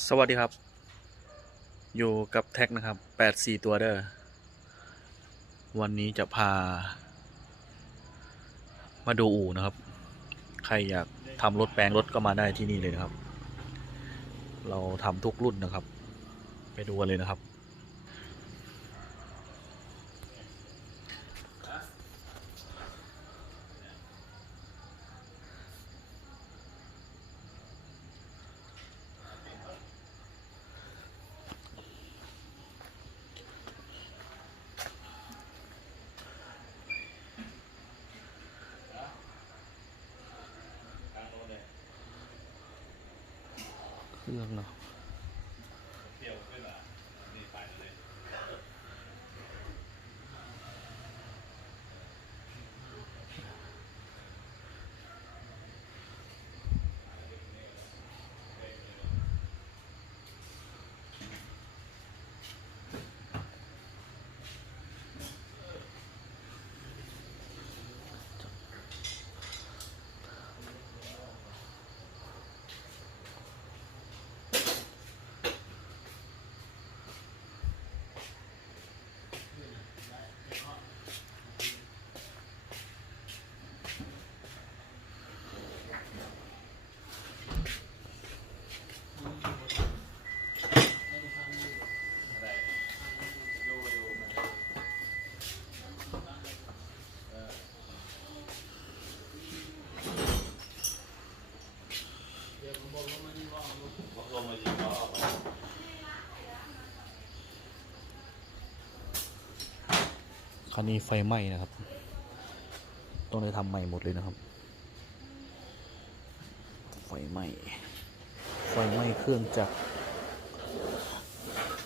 สวัสดีครับ อยู่กับแท็กนะครับแปดสี่ตัวเด้อ วันนี้จะพา มาดูอู่นะครับ ใครอยากทำรถแปลงรถก็มาได้ที่นี่เลยนะครับ เราทำทุกรุ่นนะครับ ไปดูกันเลยนะครับ потрібно. เครื่องเนาะคันนี้ไฟไหม้นะครับ ต้องได้ทำใหม่หมดเลยนะครับ ไฟไหม้ ไฟไหม้เครื่องจักร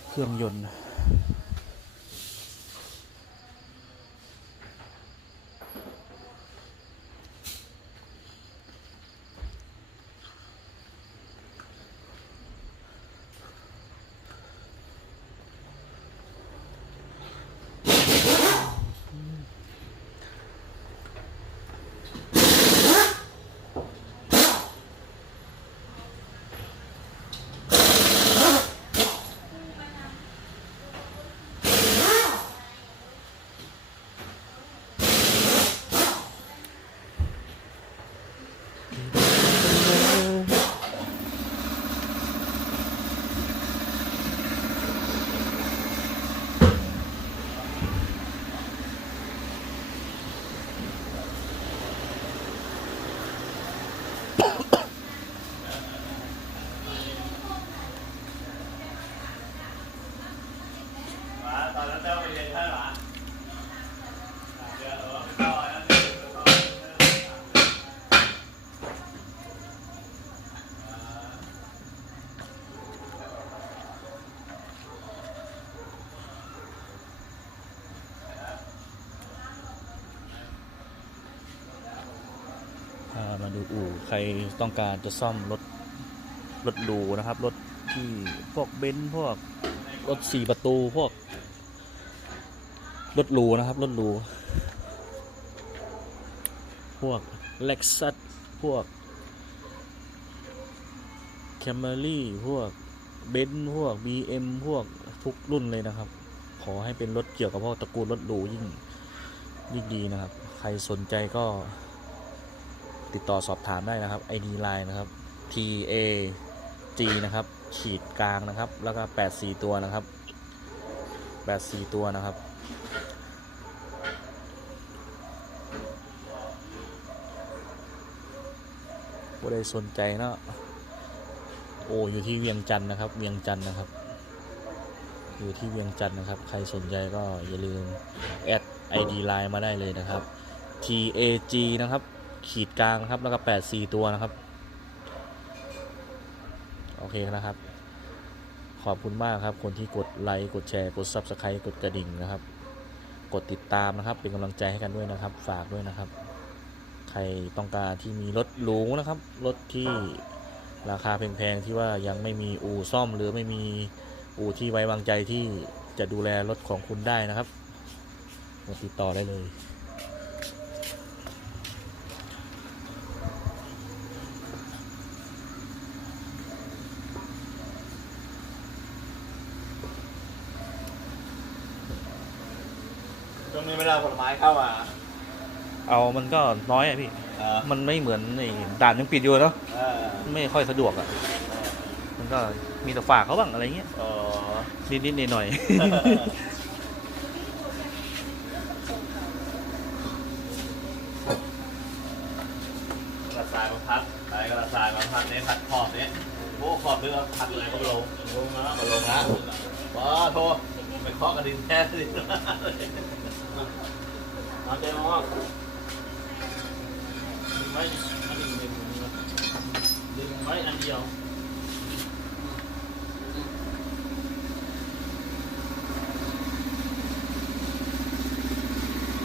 เครื่องยนต์ ใครต้องการจะซ่อมรถรถหรูนะครับรถที่พวกเบนซ์พวกรถสี่ประตูพวกรถรูนะครับรถรูพวกเล็กซัสพวกแคมเมรี่พวกเบนซ์พวก BM พวกทุกรุ่นเลยนะครับ ขอให้เป็นรถเกี่ยวกับพวกตระกูลรถรูยิ่งยิ่งดีนะครับ ใครสนใจก็ ติดต่อสอบถามได้นะครับ ID Line นะครับ T A G นะครับ ขีดกลางนะครับ แล้วก็ 84 ตัวนะครับ 84 ตัวนะครับ ผู้ใดสนใจเนาะ โอ้ อยู่ที่เวียงจันทร์นะครับ เวียงจันทร์นะครับ อยู่ที่เวียงจันทร์นะครับ ใครสนใจก็อย่าลืมแอด ID Line มาได้เลยนะครับ T A G นะครับ ขีดกลางนะครับ แล้วก็แปดสี่ตัวนะครับ โอเคนะครับ ขอบคุณมากครับ คนที่กดไลค์ กดแชร์ กด Subscribe กดกระดิ่งนะครับ กดติดตามนะครับ เป็นกำลังใจให้กันด้วยนะครับ ฝากด้วยนะครับ ใครต้องการที่มีรถหรูนะครับ รถที่ราคาแพงๆที่ว่ายังไม่มีอู่ซ่อมหรือไม่มีอู่ที่ไว้วางใจที่จะดูแลรถของคุณได้นะครับติดต่อได้เลย นี้ไม่ได้เอาผลไม้เข้ามาเอามันก็น้อยอะพี่ เออมันไม่เหมือนไอ้ด่านยังปิดอยู่เนาะเออไม่ค่อยสะดวกอะ่ะมันก็มีแต่ฝากเขาบ้างอะไรเงี้ยอ๋อนิดๆหน่อยกระสายมาพัดสายกระสายมาพัดเนี่ยพัดขอบเนี่ยโอ้ขอบเรือพัดเลยก็ลงลงนะมาลงนะว้าโทษ ไปเคาะกระดิ่งแท้สิมาเจมองดึงไว้อันหนึ่งดึงดึงไว้อันเดียวๆ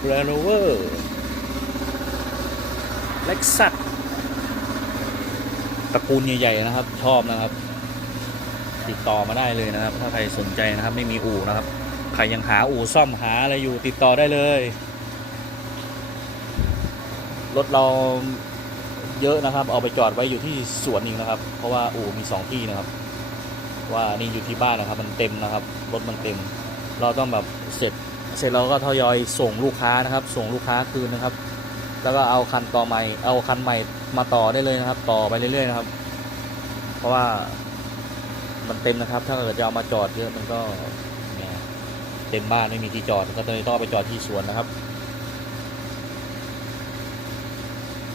Land Rover Lexus ตระกูลใหญ่ๆนะครับ ชอบนะครับ ติดต่อมาได้เลยนะครับ ถ้าใครสนใจนะครับไม่มีอู่นะครับ ใครยังหาอู่ซ่อมหาอะไรอยู่ติดต่อได้เลย รถเราเยอะนะครับ เอาไปจอดไว้อยู่ที่สวนอีกนะครับ เพราะว่าอู่มีสองที่นะครับ ว่านี่อยู่ที่บ้านนะครับ มันเต็มนะครับ รถมันเต็ม เราต้องแบบเสร็จเสร็จเราก็ทยอยส่งลูกค้านะครับ ส่งลูกค้าคืนนะครับ แล้วก็เอาคันต่อใหม่ เอาคันใหม่มาต่อได้เลยนะครับ ต่อไปเรื่อยๆนะครับ เพราะว่า มันเต็มนะครับ ถ้าเกิดจะเอามาจอดเยอะมันก็เต็มบ้านไม่มีที่จอดก็เลยต้องไปจอดที่สวนนะครับ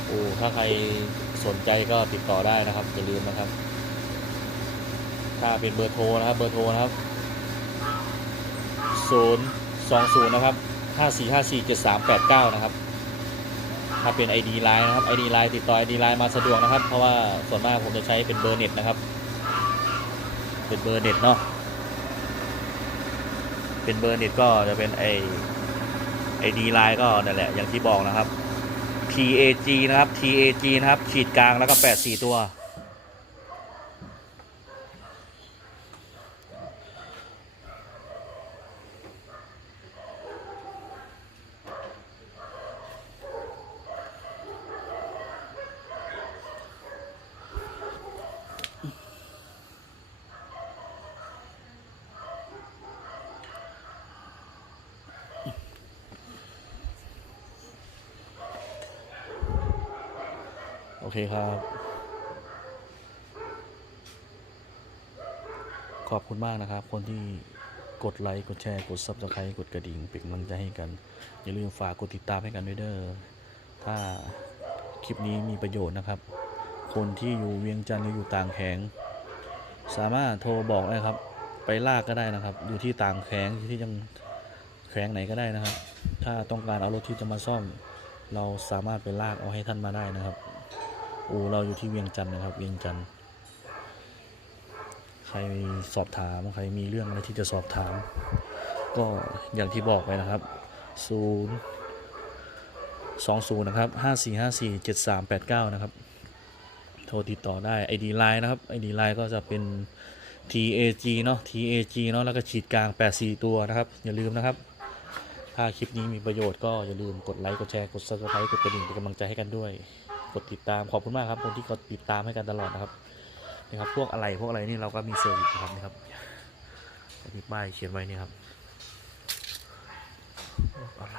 โอ้ถ้าใครสนใจก็ติดต่อได้นะครับอย่าลืมนะครับ ถ้าเป็นเบอร์โทรนะครับเบอร์โทรนะครับ0 2 0นย์นะครับ5 4 5 4 7 3 8 9นะครับถ้าเป็น ID Line นะครับ ID Line ติดต่อ ID Line มาสะดวกนะครับ เพราะว่าส่วนมากผมจะใช้เป็นเบอร์เน็ตนะครับ เป็นเบอร์เน็ตเนาะเป็นเบอร์เน็ตก็จะเป็นไอไอดีไลน์ก็นั่นแหละอย่างที่บอกนะครับ TAG นะครับ TAG นะครับ ขีดกลางแล้วก็ 84 ตัว โอเคครับ ขอบคุณมากนะครับ คนที่กดไลค์ กดแชร์ กด Subscribe กดกระดิ่งเป็นกำลังใจให้กัน อย่าลืมฝากกดติดตามให้กันด้วยเด้อ ถ้าคลิปนี้มีประโยชน์นะครับ คนที่อยู่เวียงจันทร์หรืออยู่ต่างแขงสามารถโทรบอกได้ครับ ไปลากก็ได้นะครับ อยู่ที่ต่างแขงอยู่ที่จังแขวงไหนก็ได้นะครับ ถ้าต้องการเอารถที่จะมาซ่อม เราสามารถไปลากเอาให้ท่านมาได้นะครับ อูเราอยู่ที่เวียงจันทร์นะครับ เวียงจันทร์ใครสอบถามใครมีเรื่องอะไรที่จะสอบถาม ก็อย่างที่บอกไปนะครับ0 20นะครับ5454 7389นะครับ โทรติดต่อได้ ID Line นะครับ ID Line ก็จะเป็น TAG เนาะ TAG เนาะแล้วก็ขีดกลาง 84 ตัวนะครับ อย่าลืมนะครับ ถ้าคลิปนี้มีประโยชน์ก็อย่าลืมกดไลค์ กดแชร์ กด subscribe กดกระดิ่งเป็นกำลังใจให้กันด้วย กดติดตามขอบคุณมากครับคนที่กดติดตามให้กันตลอดนะครับนะครับ พวกอะไรพวกอะไรนี่เราก็มีเซอร์วิสนะครับนะครับมีป้ายเขียนไว้นี่ครับพวกอะไร